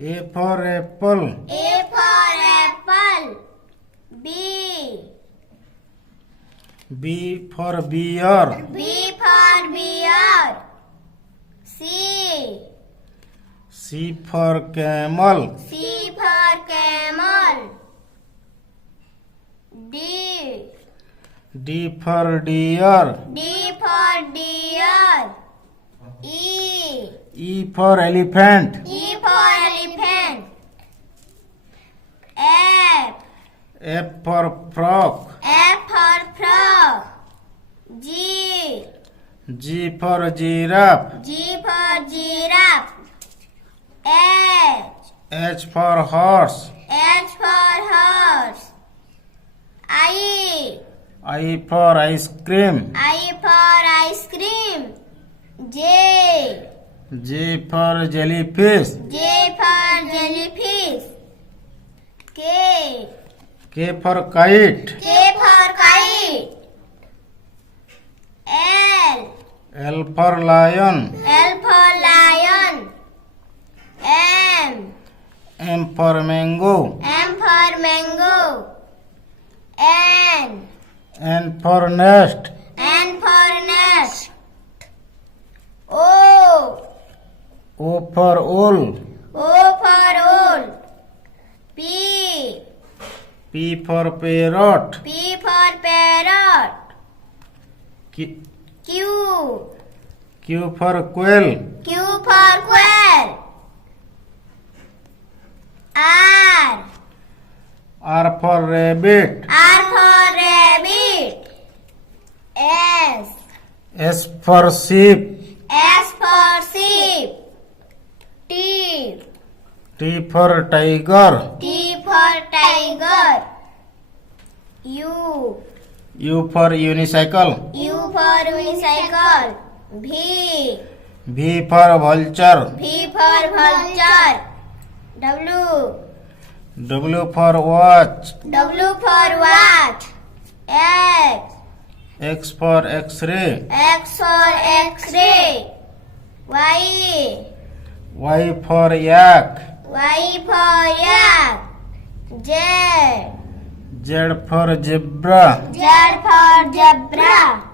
A for apple. A for apple. B. B for beer. B for beer. C. C for camel. C for camel. D. D for deer. D for deer. E. E for elephant. E for elephant. F. F for frog. F for frog. G. G for giraffe. G for giraffe. H. H for horse. H for horse. I. I for ice cream. I for ice cream. J. J for jellyfish. J for jellyfish. K. K for kite. K for kite. L. L for lion. L for lion. M. M for mango. M for mango. N. N for nest. N for nest. O. O for owl. O for owl. P. P for parrot. P for parrot. Q, Q. Q for quail. Q for quail. R. R for rabbit. R for rabbit. S. S for sheep. S for sheep. T. T for tiger. T for tiger. U. U for unicycle. U for unicycle. V. V for vulture. V for vulture. W. W for watch. W for watch. X. X for x-ray. X for X-ray. Y. Y for yak. Y for yak. Z. Z for zebra. Z for zebra.